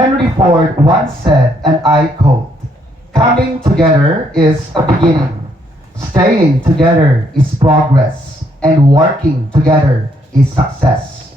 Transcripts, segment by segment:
Henry Ford once said, and I quote, "Coming together is a beginning. Staying together is progress. And working together is success."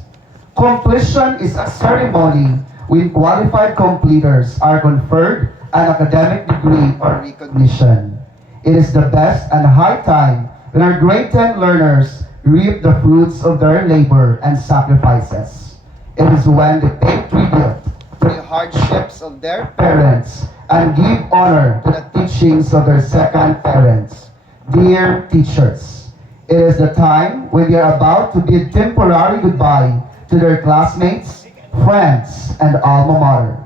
Completion is a ceremony when qualified completers are conferred an academic degree or recognition. It is the best and high time when our grade 10 learners reap the fruits of their labor and sacrifices. It is when they pay tribute to the hardships of their parents and give honor to the teachings of their second parents. Dear teachers, it is the time when they are about to bid temporary goodbye to their classmates, friends, and alma mater.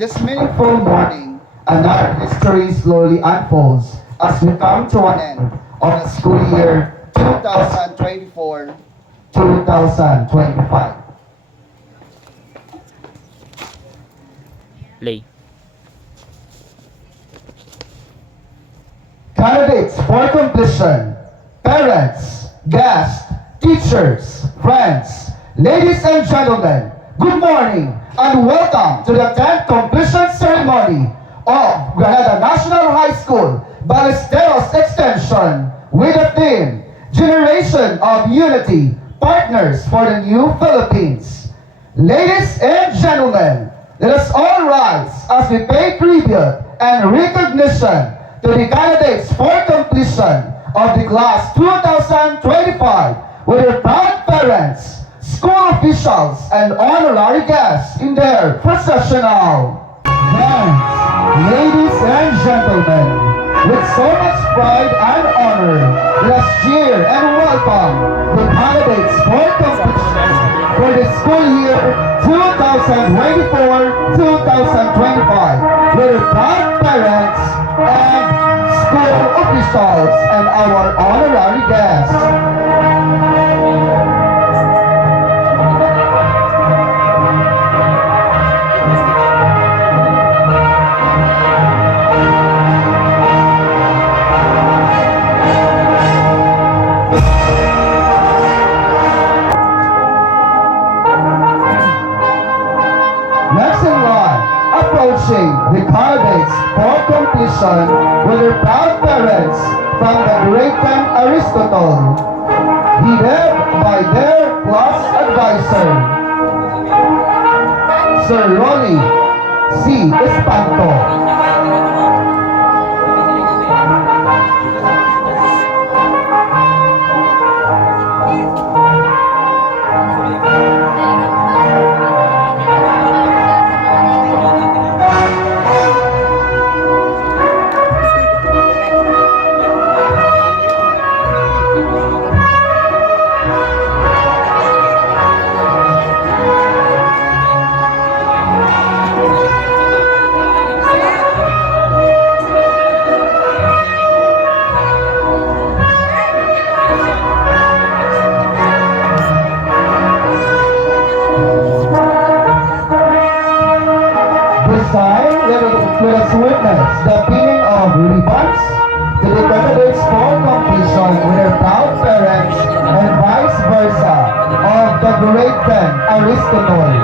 This meaningful morning, another history slowly unfolds as we come to an end of the school year 2024-2025. Play. Candidates for completion, parents, guests, teachers, friends, ladies and gentlemen, good morning and welcome to the 10th completion ceremony of Granada National High School, Ballesteros Extension, with the theme, Generation of Unity, Partners for the New Philippines. Ladies and gentlemen, let us all rise as we pay tribute and recognition to the candidates for completion of the class 2025 with their proud parents, school officials, and honorary guests in their processional. Friends, ladies and gentlemen, with so much pride and honor, let us cheer and welcome the candidates for completion for the school year 2024-2025 with their proud parents and school officials and our honorary guests. Next in line, approaching the candidates for completion with their proud parents from the grade 10 Aristotle, headed by their class advisor, Sir Ronnie C. Espanto. This time, let us witness the pinning of ribbons to the candidates for completion with their proud parents and vice versa of the grade 10 Aristotle.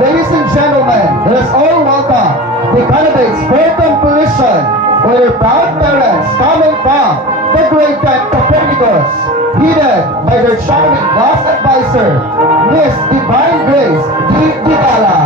Ladies and gentlemen, let us all welcome the candidates for completion with their proud parents coming from the grade 10 Copernicus, headed by their charming class advisor, Miss Divine Grace D. Digala.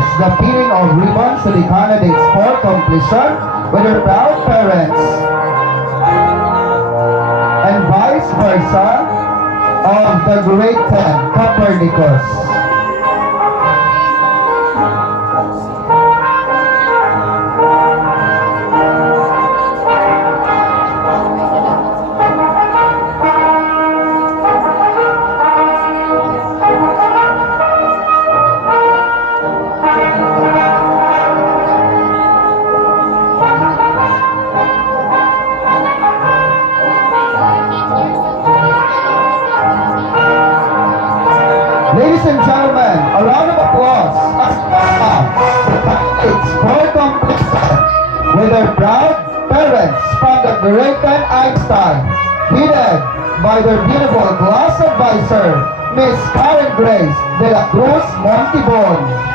witness the pinning of ribbons to the candidates for completion with their proud parents and vice versa of the Great Ten Copernicus. Ladies and gentlemen, a round of applause as the candidates for completion with their proud parents from the Great Ten Einstein, headed by their beautiful class advisor, Miss Karen Grace de la Cruz Montibon.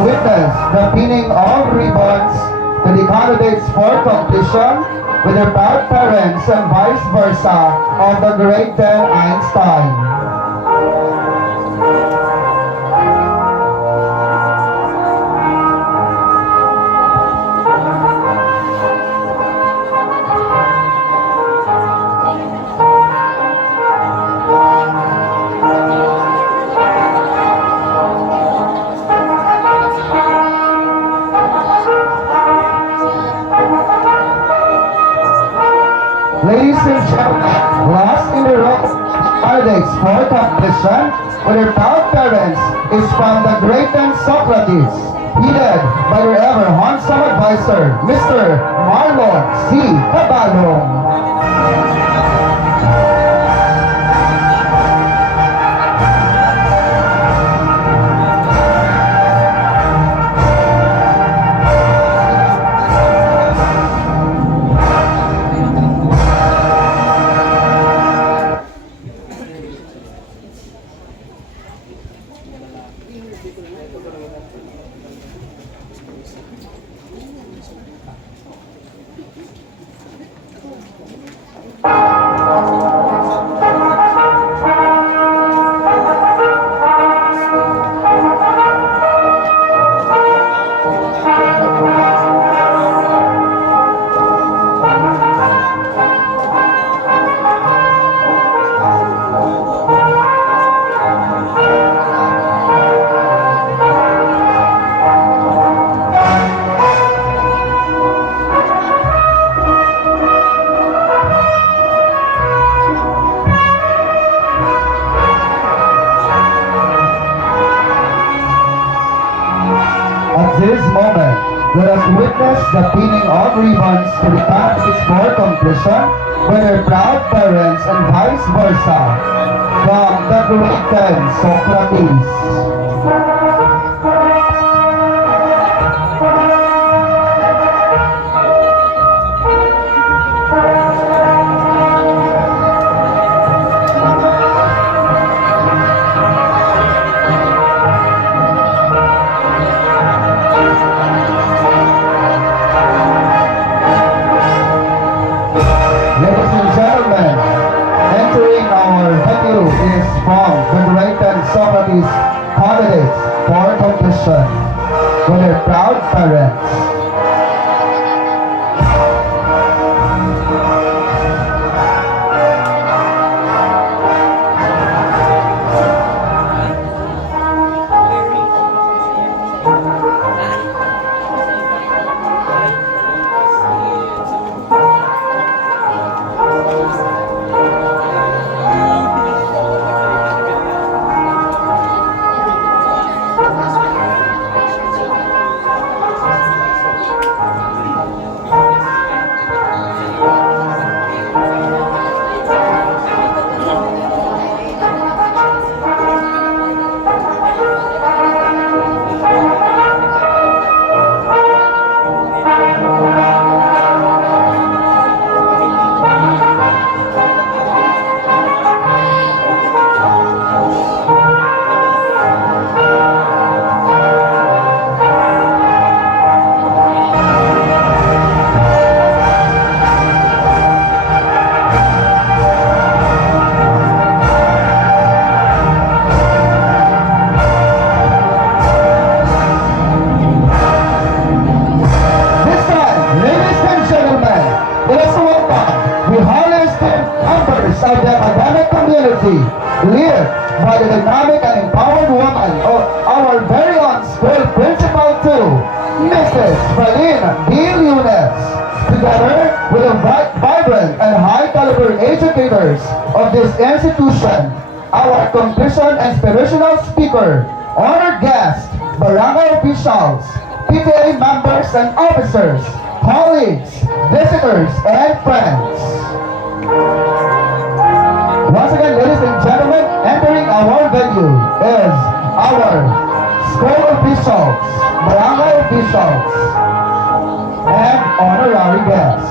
Witness the pinning of ribbons to the candidates for completion with their proud parents and vice versa of the Great Ten Einstein. Ladies and gentlemen, last in the row, candidates for completion with their proud parents is from the Great Ten Socrates, headed by their ever handsome advisor, Mr. Marlon C. Caballo. At this moment, let us witness the pinning of ribbons to the candidates for completion with their proud parents and vice versa from the Great Ten Socrates. Ladies and gentlemen, entering our venue is from the Great Ten Socrates candidates for completion with their proud parents. Pedagogy, led by the dynamic and empowered woman of our very own school principal too, Mrs. Valin B. Lunes. Together with the vibrant and high-caliber educators of this institution, our conclusion inspirational speaker, honored guest, barangay officials, PTA members and officers, colleagues, visitors, and friends. Once again, ladies and gentlemen, entering our venue is our school officials, barangay officials, and honorary guests.